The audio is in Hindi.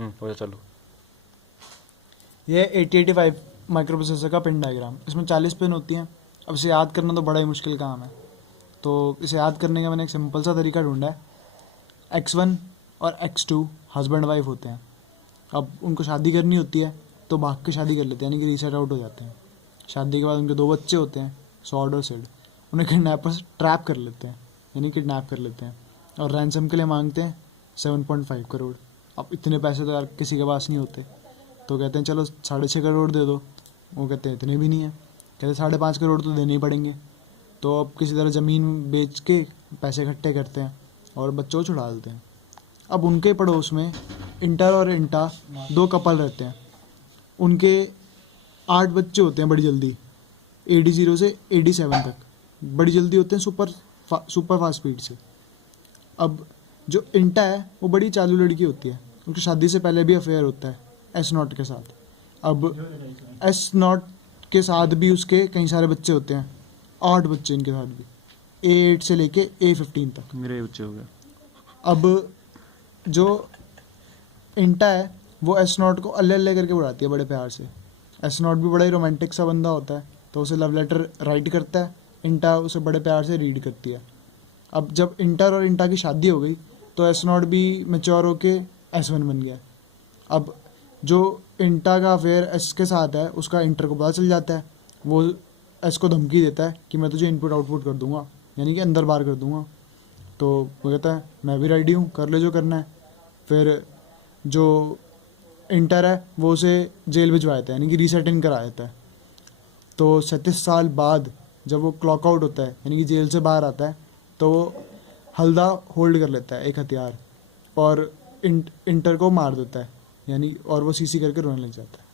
हो जा चालू। ये 8085 माइक्रो प्रोसेसर का पिन डायग्राम। इसमें 40 पिन होती हैं। अब इसे याद करना तो बड़ा ही मुश्किल काम है। तो इसे याद करने का मैंने एक सिंपल सा तरीका ढूंढा है। X1 और X2 हस्बैंड वाइफ होते हैं। अब उनको शादी करनी होती है तो भाग के शादी कर लेते हैं, यानी कि रीसेट आउट हो जाते हैं। शादी के बाद उनके 2 बच्चे होते हैं, सॉर्ड और सिड। उन्हें किडनैपर्स ट्रैप कर लेते हैं, यानी किडनैप कर लेते हैं, और रैंसम के लिए मांगते हैं 7.5 करोड़। अब इतने पैसे तो यार किसी के पास नहीं होते, तो कहते हैं चलो 6.5 करोड़ दे दो। वो कहते हैं इतने भी नहीं है। कहते 5.5 करोड़ तो देने ही पड़ेंगे। तो अब किसी तरह ज़मीन बेच के पैसे इकट्ठे करते हैं और बच्चों को छुड़ा देते हैं। अब उनके पड़ोस में इंटर और इंटा 2 कपल रहते हैं। उनके 8 बच्चे होते हैं बड़ी जल्दी, AD0 से AD7 तक बड़ी जल्दी होते हैं, सुपर फास्ट स्पीड से। अब जो इंटा है वो बड़ी चालू लड़की होती है। उनकी शादी से पहले भी अफेयर होता है S0 के साथ। अब S0 के साथ भी उसके कई सारे बच्चे होते हैं, 8 बच्चे इनके साथ भी, A8 से लेके A15 तक। मेरे बच्चे हो गए। अब जो इंटा है वो S0 को अल्ले अल्ले करके उड़ाती है बड़े प्यार से। S0 भी बड़ा ही रोमांटिक सा बंदा होता है, तो उसे लव लेटर राइट करता है। इंटा उसे बड़े प्यार से रीड करती है। अब जब इंटर और इंटा की शादी हो गई तो S0 भी मैच्योर होके S1 बन गया। अब जो इंटा का अफेयर एस के साथ है उसका इंटर को पता चल जाता है। वो एस को धमकी देता है कि मैं तुझे इनपुट आउटपुट कर दूंगा, यानी कि अंदर बाहर कर दूंगा। तो वो कहता है मैं भी रेडी हूँ, कर ले जो करना है। फिर जो इंटर है वो उसे जेल भिजवा देता है, यानी कि रीसेटिंग करा देता है। तो 37 साल बाद जब वो क्लॉक आउट होता है, यानी कि जेल से बाहर आता है, तो वो हल्दा होल्ड कर लेता है एक हथियार और इंटर को मार देता है, यानी और वो सीसी करके रोने लग जाता है।